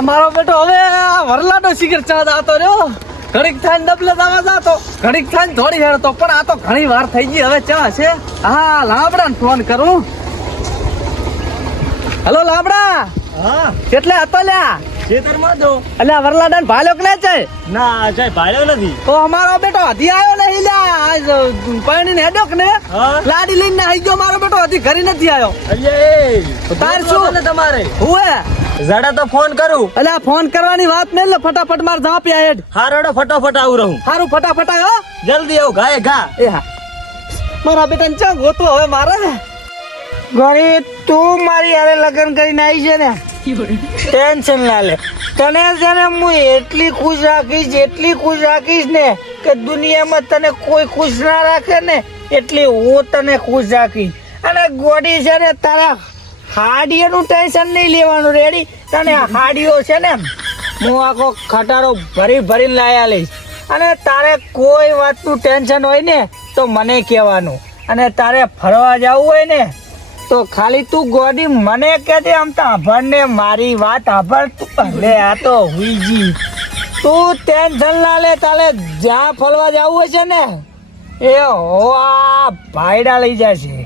મારો બેટો હવે આ વરલાડો શિખર ચાંદ જાતો રહ્યો. ઘડીક થાય ડબલે દાવા જાતો ઘડીક થાય થોડી હેરતો પણ આ તો ઘણી વાર થઈ ગઈ હવે ચા છે? હા લાબડા ને ફોન કરું. હલો લાબડા. હા. કેટલે હતો લ્યા? ખેતરમાં જો અલ્યા વરલાડા ભાલ્યો કે છે ના જય ભાડ્યો નથી. તો અમારો બેટો હજી આવ્યો નહીં લ્યા. પૈણી ને હેડોક ને? લાડી લઈને આવી ગયો મારો બેટો હજી ઘરે નથી આવ્યો. તાર શું? તમારે? હુએ જડા તો ફોન કરું. એટલે ફોન કરવાની વાત મેં લે ફટાફટ માર જા પ્યા હેડ. હારોડો ફટાફટ આવું રહું. હારું ફટાફટ આવ્યો જલ્દી આવું ઘાય ઘા. એ હા. મારા બેટા ચા ગોતું હવે મારે ગોરી તું મારી હારે લગ્ન કરીને આવી છે ને? ટેન્શન ના લે. તને છે ને હું એટલી ખુશ રાખીશ એટલી ખુશ રાખીશ ને કે દુનિયામાં તને કોઈ ખુશ ના રાખે ને એટલી હું તને ખુશ રાખીશ. અને ગોડી છે ને તારા હાડીઓનું ટેન્શન નહીં લેવાનું રેડી તને હાડીઓ છે ને, હું આખો ખટારો ભરી ભરીને લાયા લઈશ અને તારે કોઈ વાતનું ટેન્શન હોય ને, તો મને કહેવાનું. અને તારે ફરવા જવું હોય ને, તો ખાલી તું ગોડી મને કહેતી આમ તો આભણ ને મારી વાત આભણ તું. લે આ તો હુઈજી. તું ટેન્શન ના લે તાલે જ્યાં ફરવા જવું હોય છે ને, એ હો, આ ભાઈડા લઈ જશે.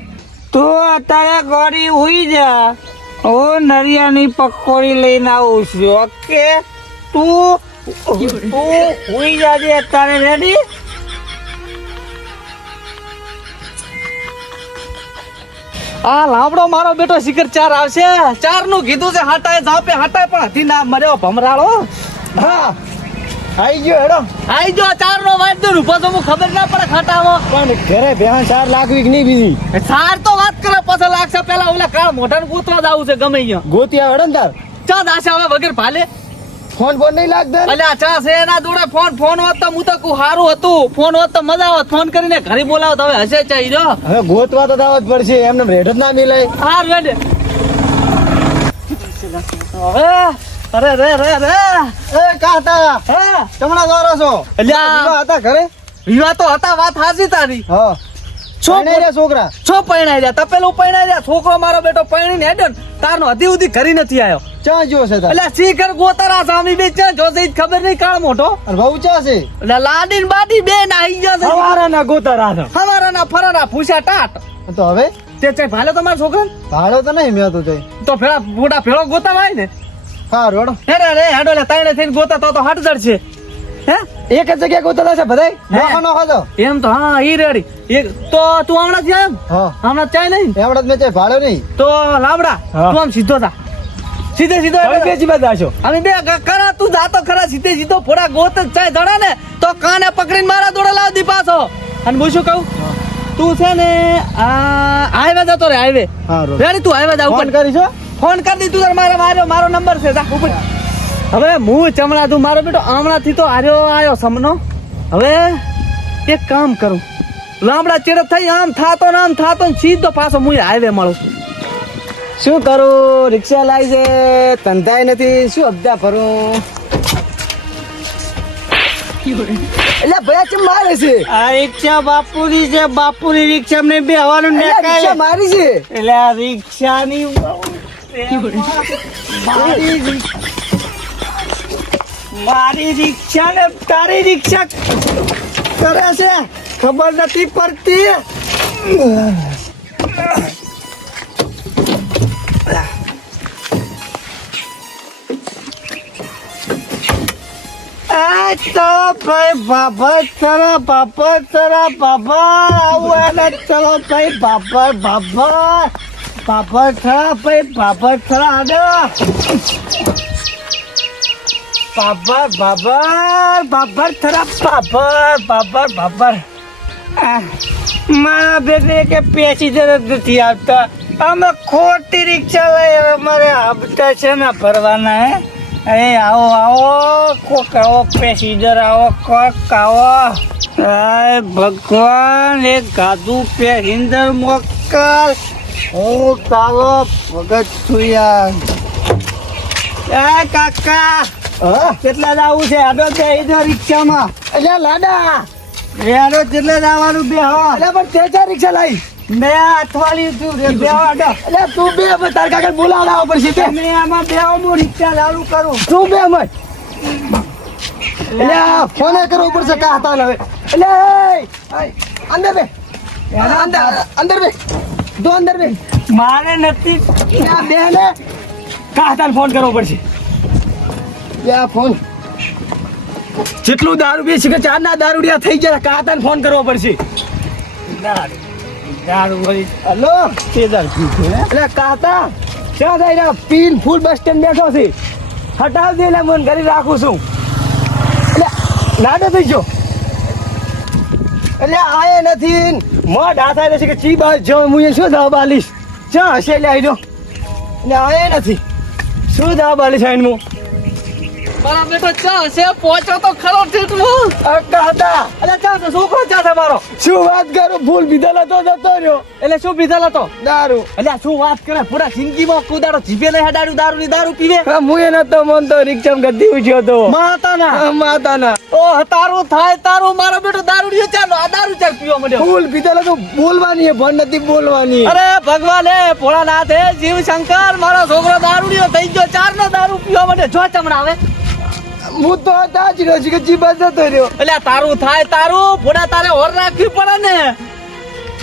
તું અત્યારે ગોડી હોઈ જા. હું નરિયાની પકોડી લઈને આવું છું. ઓકે? તું તું હોઈ જાજે અત્યારે રેડી આ લાવડો મારો બેટો શિખર ચાર આવશે. ચારનું કીધું છે હાટાય જાપે હાટાય પણ હતી ના મર્યો ભમરાળો. હા. આઈ ગયો હેડો. આઈ ગયો ચાર નો વાત દઉં ઊભો તો હું ખબર ના પડે ખટાવો પણ ઘરે બેહન ચાર લાખવી કે નહીં બીજી ચાર તો વાત કરે પછી લાગશે પેલા ઓલા કાળ મોટા ને ગોતવા જ આવું છે ગમે અહીંયા. ગોતિયા હેડો ને તાર. ચા દાશે હવે વગર ભાલે. ફોન ફોન નહીં લાગતા અલ્યા ચા છે એના જોડે ફોન ફોન હોત તો હું તો કુ સારું હતું. ફોન હોત તો મજા આવત. ફોન કરીને ઘરે બોલાવત હવે હશે ચાઈ જો. હવે ગોતવા તો દાવત પડશે એમને રેડ જ ના મિલે હાર વેડે હવે અરે રે રે રે એ કાતા હે? તમણા દોરો છો. અલ્યા. વિવાહ હતા ઘરે? વિવાહ તો હતા વાત હાજી તારી. હા. છો પરણાઈ રહ્યા છોકરા? છો પરણાઈ રહ્યા? તપેલું પૈણાઈ રહ્યા? છોકરો મારો બેટો પૈણી ને હેડ્યો ને તારનો હજી સુધી ઘરી નથી આવ્યો ચા જો છે એટલે શીખર ગોતરા સામી બે છે? જો છે ખબર નહીં કાળ મોટો. બહુ ચા છે? એટલે લાડી ને બાડી બે ના આવી ગયા છે. હવારા ના ગોતા હવારા ના ફરાના ફૂસા ટાટ. તો હવે? તે ચાઈ ભાલો તમારો છોકરા ભાડો તો નહીં મેં તો જઈ તો ફેરા મોટા ફેરો ગોતા ભાઈ ને? હા રોડો હેડે રે હેડો લે તાણે થઈને ગોતા તો તો હટજડ છે. હે? એક જ જગ્યાએ ગોતા છે બધાય? નોખો નોખો તો. એમ તો હા ઈ રેડી. એક તો તું હમણાં થી આમ હા. હમણાં ચાય નહીં? એવડે જ મેં ચાય ભાડો નહીં. તો લાવડા તું આમ સીધો થા. સીધે સીધો તમે બેસી બધા છો. અમે બે કરા તું જાતો ખરા સીધે સીધો ફોડા ગોત ચાય ધડા ને તો કાને પકડીને મારા દોડે લાવ દી પાછો. અને હું શું કહું? તું છે ને આ હાઈવે જતો રે હાઈવે. રેડી તું હાઈવે જા ફોન કરીશો ફોન કરી દીધું તાર મારે મારો મારો નંબર છે જા ઉપર. હવે હું ચમડા તું મારો બેટો હમણાંથી તો આર્યો આયો સમનો. હવે એક કામ કરું. લાંબડા ચેડે થઈ આમ થાતો ને આમ થાતો ને સીધો પાછો હું હાઈવે મળું શું કરું? રિક્ષા લાવી છે ધંધાય નથી શું અબધા ફરું એટલે ભયા ચમ મારે છે? આ રિક્ષા બાપુની છે બાપુની રિક્ષા ને બે હવાનું એટલે રિક્ષા મારી છે? એટલે આ રિક્ષાની મારી મારી રિક્ષા ને તારી રિક્ષા કરે છે? ખબર નથી પડતી. તો ભાઈ બાબા તરા બાબા તરા બાબા આવું ચલો ભાઈ બાબા બાબા બાબા થરા ભાઈ પાપડ થરા આડા પાપડ પાપડ પાપડ થરા પાપડ પાપડ. પાપડ મારા બેબે કે પેસેન્જર જ નથી આવતા અમે ખોટી રિક્ષા લઈ અમારે આપતા છે ને ફરવાના હે? અરે આવો આવો, કોક આવો પેસેન્જર આવો, કોક આવો. હાય ભગવાન, એક ગાધું પેસેન્જર મોકલ. હું તારો ભગત છું યાર. એ કાકા કેટલા જવું છે? આડો છે એ રિક્ષામાં. એટલે લાડા. રેડો કેટલે જવાનું બે હો? એટલે પણ તે ચાર રિક્ષા લાવી મેં અઠવાડિયું છું બે આડો. એટલે તું બે અમે તાર કાકા બોલાવડાવવા પડશે બે તમે આમાં બે હું રિક્ષા ચાલુ કરું. તું બે અમે એટલે ફોને કરવો પડશે કા હતા હવે. એટલે અંદર બે. અંદર અંદર બે. દો અંદર બે મારે નથી. ત્યાં બે ને કાતાને ફોન કરવો પડશે. યા ફોન જેટલું દારૂ બેસી કે ચારના દારૂડિયા થઈ ગયા કાતાને ફોન કરવો પડશે. હલો? કેદાર એટલે કાતા ક્યાં થાય પીન ફૂલ બસ સ્ટેન્ડ બેઠો છે? હટાવ દે એટલે મને ઘરે રાખું છું. એટલે નાડે થઈ ગયો. એટલે આયે નથી. હાથ આવે છે કે ચી બાજ જો હું શું દવા બાલીશ ચા હશે એટલે આવી જાઓ. એટલે આયે નથી. શું દવા બાલીશ આઈને હું મારા બેટો ચા હશે પહોંચો તો ખરો ઠેઠમાં અક્કા હતા ચા તો છોકરો ચા છે મારો. શું વાત કરું? ભૂલ પીધેલો તો જતો રહ્યો. એટલે શું પીધેલો તો? દારૂ. એટલે શું વાત કરે? પૂરા જિંદગીમાં કુદાડો જીભે નહીં હડાડ્યું દારૂ ની દારૂ પીવે? હા, હું એ નતો મનતો રિક્ષામાં ગદ્દી ઉઠ્યો તો માતાના. માતાના. ઓ તારું થાય તારું મારો બેટો દારૂ ચાલો આ દારૂ ચાલ પીવા ભૂલ પીધેલો તો બોલવાની ભણ નથી બોલવાની. અરે ભગવાન હે ભોળાનાથ હે જીવ શંકર મારો છોકરો દારૂડિયો થઈ ગયો ચાર નો દારૂ પીવા માટે જો ચમડા આવે હું તો જ રહ્યો છું કે જીબા જતો રહ્યો. એટલે તારું થાય તારું ફોડા તારે હોર રાખવી પડે ને.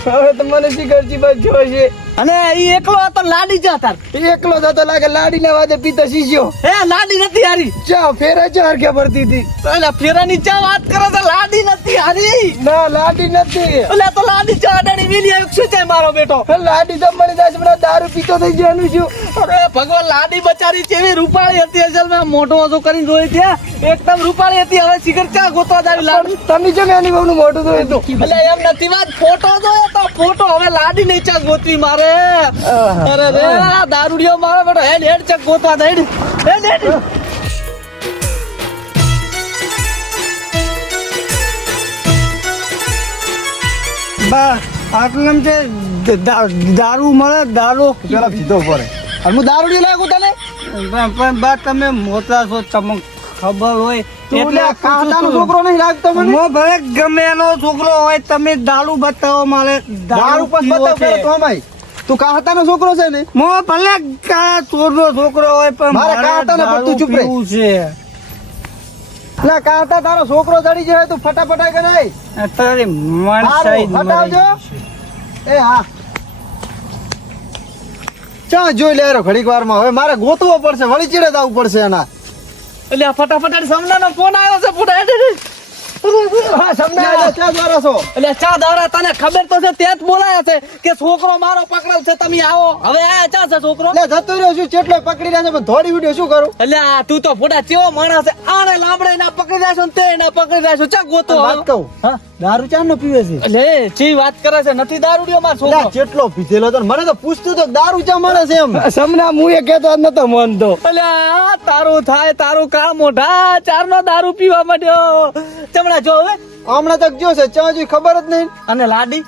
હવે તો મને શિખર જીબા જોશે અને ઈ એકલો હતો લાડી જા તાર? એકલો હતો લાગે લાડીના વાદે પીતા શીખ્યો હે લાડી નથી હારી. ચા ફેરા ચા કે ભરતી હતી. એટલે ફેરાની ચા વાત કરો તો લાડી નથી હારી ના લાડી નથી. એટલે તો લાડી ચાડણી વેલી આવ્યો શું છે મારો બેટો? લાડી તો મળી જાય છે, મને દારૂ પીતો થઈ જવાનું છું અરે ભગવાન લાડી બચારી કેવી રૂપાળી હતી અસલમાં મોટો ઓછો કરીને જોઈ ત્યાં એકદમ રૂપાળી હતી. હવે સિગર ચા ગોતવા જાવી લાડી? તમે જો એની બહુ મોટું જોયું હતું? એટલે એમ નથી વાત. ફોટો જોયો તો ફોટો. હવે લાડી નહીં ચા ગોતવી મારે. અરે રે દારૂડિયો મારો બેટો. હેડ હેડ ચક ગોતવા દે. હેડ હેડ. આટલામ છે દારૂ મળે દારૂ. પેલા પીધો પડે અને હું દારૂ નહીં લાગુ તને? પણ બા તમે મોટા છો તમને ખબર હોય એટલે કાંતાનો છોકરો નહીં લાગતો મને? મો ભલે ગમે એનો છોકરો હોય તમે દારૂ બતાવો મારે. દારૂ પણ બતાવ તો અમાય તું કાહતાનો છોકરો છે ને? મો ભલે કા ચોરનો છોકરો હોય પણ મારે ચૂપ રહે. છે. એટલે કાહતા તારો છોકરો ચડી જાય તું ફટાફટ કે નહીં તારી મન સારું, સાઈડ હટાવજો. એ હા. ચા જોઈ લેરો ઘડીક વારમાં. હવે મારે ગોતવો પડશે વળી ચીડે જવું પડશે એના. એટલે આ ફટાફટ સામનાનો ફોન આવ્યો છે ફોટા ચા દ્વારા છો. એટલે ચા દાવરા તને ખબર તો છે તે જ બોલાયા છે કે છોકરો મારો પકડેલ છે તમે આવો. હવે આયા ચા છે છોકરો? એટલે જતો રહ્યો છું ચેટલો પકડી રહ્યા છે પણ થોડી વીડિયો શું કરું? એટલે આ તું તો ફોટા ચેવો માણસ છે? આને લાંબડે ના પકડી રહ્યા છો ને તે ના પકડી રહ્યા છો? ચા ગોતો વાત કહું હા? દારૂ ચા નો પીવે છે. ચી વાત કરે છે? નથી દારૂડિયો માર એટલે છોકરો? ચેટલો પીધેલો હતો મને તો પૂછતું તો દારૂ ચા મળે છે એમ. સમના હું એ કહેતો નતો નતો મનતો. એટલે આ તારું થાય તારું કામ મોઢા ચાર નો દારૂ પીવા માંડ્યો. ચમડા જો હવે? હમણાં તક જો છે ચા જોઈ ખબર જ નહીં. અને લાડી?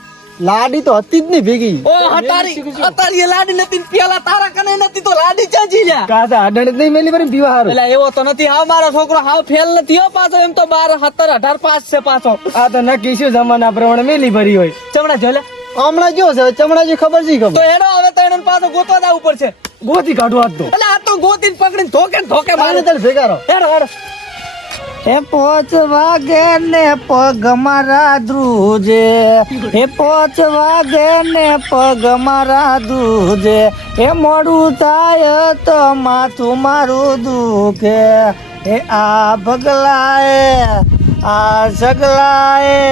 લાડી તો હતી જ નહીં ભેગી. ઓ હટારી હટારી એ લાડી નથી પેલા તારા કને નથી તો લાડી ચાજી લ્યા કાતા અડણ જ નહીં મેલી પર પીવા હારું. એટલે એવો તો નથી. હા મારો છોકરો હાવ ફેલ નથી હો પાછો. એમ તો બાર સત્તર અઢાર પાસ છે પાછો. આ તો નક્કી શું જમાના પ્રમાણે મેલી ભરી હોય. ચમડા જો લે. હમણાં જો છે ચમડાજી ખબર છે તો હેડો હવે તો એને પાછો ગોતવા ઉપર છે ગોતી કાઢવા દો એટલે આ તો ગોતીને પકડીને ધોકે ધોકે મારે. તને ભેગા રહો. હેડો હેડો. હે પોચ વાગે ને પગ મારા ધ્રુજે. હે પોચ વાગે ને પગ મારા ધ્રુજે. હે મોડું થાય તો માથું મારું દુખે. હે આ ભગલાએ, આ સગલાએ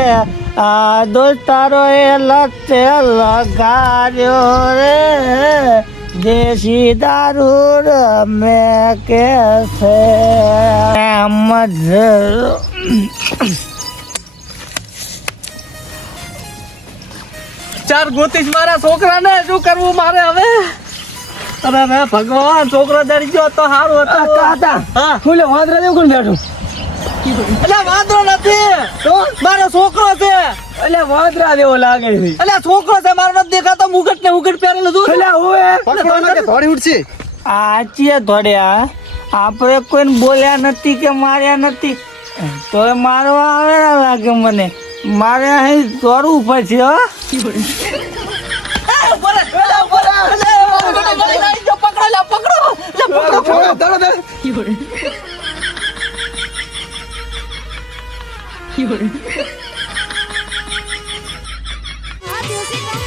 આ દોસ્તારો એ લતે લગાડ્યો રે. દેશી દારૂ રમે કે છે? ચાર ગોતીશ મારા છોકરાને શું કરવું મારે હવે? અરે મેં ભગવાન છોકરો ડરી ગયો તો સારું હતું. કાતા હા. ફૂલે વાંદરા જેવું કોણ બેઠું? એટલે વાંધો નથી. તો મારો છોકરો છે. એટલે વાંદરા જેવો લાગે છે. એટલે છોકરો છે મારો નથી દેખાતો. મુગટ ને ઉગટ પહેરેલો છું. એટલે હવે થોડી ઉઠશે આચીએ થોડ્યા આપણે કોઈને બોલ્યા નથી કે માર્યા નથી. તો મારવા આવે લાગે મને. મારે અહીં દોડવું પડશે હો. પકડો પકડો. પકડો 夜。